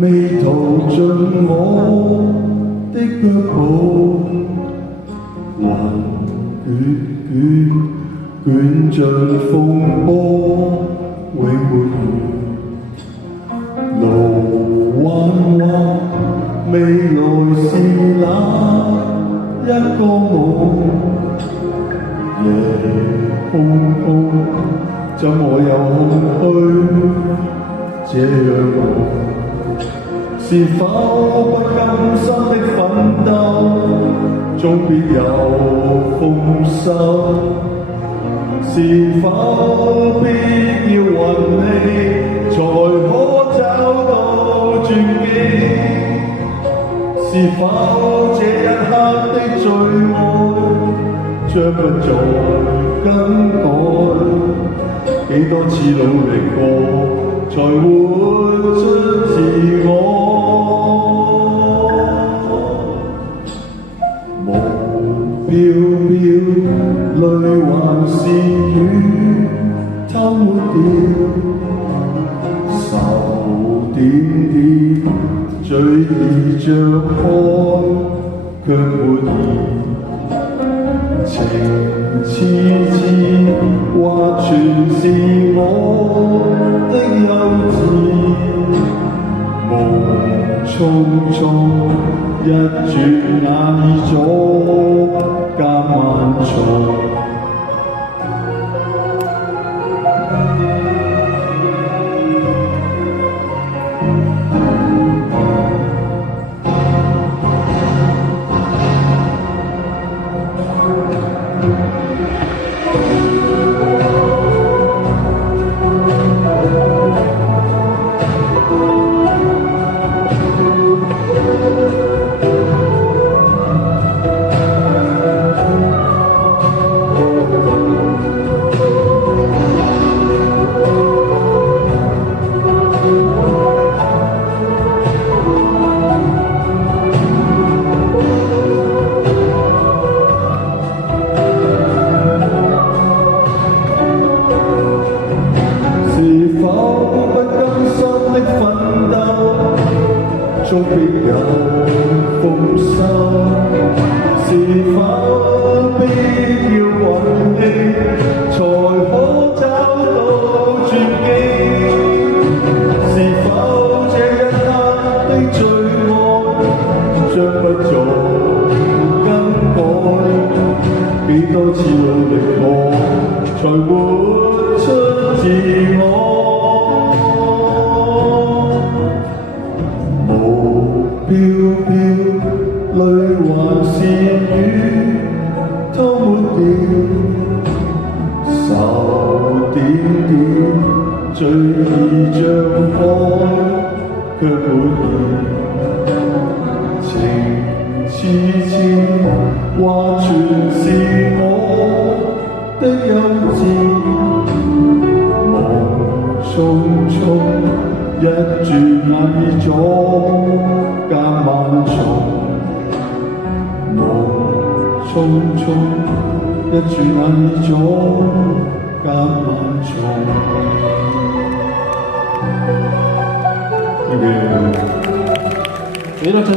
未逃盡我的腳步，還捲像風波，永沒完。路彎彎，未來是那一個夢，夜空空，怎我有空虛這樣夢？是否不甘心的奮鬥，終必有豐收？是否必要運氣，才可找到轉機？是否這一刻的最愛，將不再更改？幾多次努力過，才活出自我？飄飄淚還是雨，偷抹掉愁點點，嘴已張開卻沒言。情痴痴話全是我的幼稚，夢匆匆一轉眼已阻隔萬重。終必有豐收，是否必要運氣，才可找到轉機？是否這一刻的最愛，將不再更改？幾多次努力過，才活出自我？飄飄淚還是雨，偷抹掉愁點點，嘴已張開卻沒言。情痴痴話全是我的幼稚，夢匆匆一轉眼已阻隔萬重，夢匆匆一轉眼已阻隔萬重。Thank you。